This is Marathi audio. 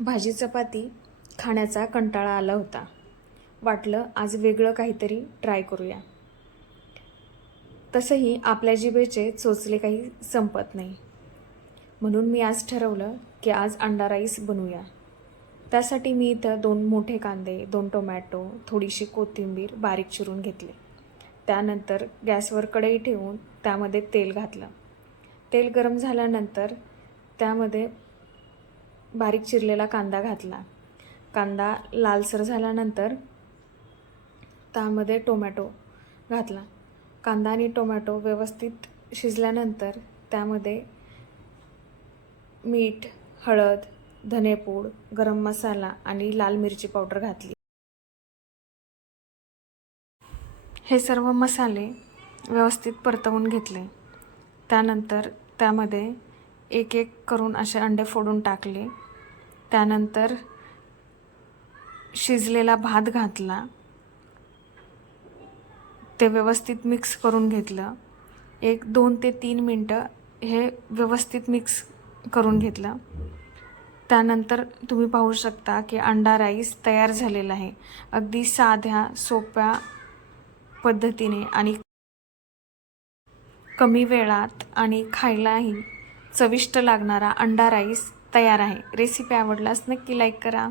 भाजी चपाती खाण्याचा कंटाळा आला होता. वाटलं आज वेगळं काहीतरी ट्राय करूया. तसंही आपल्या जिभेचे चोचले काही संपत नाही. म्हणून मी आज ठरवलं की आज अंडा राईस बनवूया. त्यासाठी मी इथं दोन मोठे कांदे दोन टोमॅटो थोडीशी कोथिंबीर बारीक चिरून घेतले. त्यानंतर गॅसवर कढई ठेवून त्यामध्ये तेल घातलं. तेल गरम झाल्यानंतर त्यामध्ये बारीक चिरलेला कांदा घातला. कांदा लालसर झाल्यानंतर त्यामध्ये टोमॅटो घातला. कांदा आणि टोमॅटो व्यवस्थित शिजल्यानंतर त्यामध्ये मीठ हळद धनेपूड गरम मसाला आणि लाल मिरची पावडर घातली. हे सर्व मसाले व्यवस्थित परतवून घेतले. त्यानंतर त्यामध्ये एक एक करून असे अंडे फोडून टाकले. त्यानंतर शिजलेला भात घातला. ते व्यवस्थित मिक्स करून घेतलं. एक दोन ते तीन मिनटं हे व्यवस्थित मिक्स करून घेतलं. त्यानंतर तुम्ही पाहू शकता की अंडा राईस तयार झालेला आहे. अगदी साध्या सोप्या पद्धतीने आणि कमी वेळात आणि खायलाही चविष्ट लागणारा अंडा राईस तयार आहे. रेसिपी आवडल्यास नक्की लाईक करा.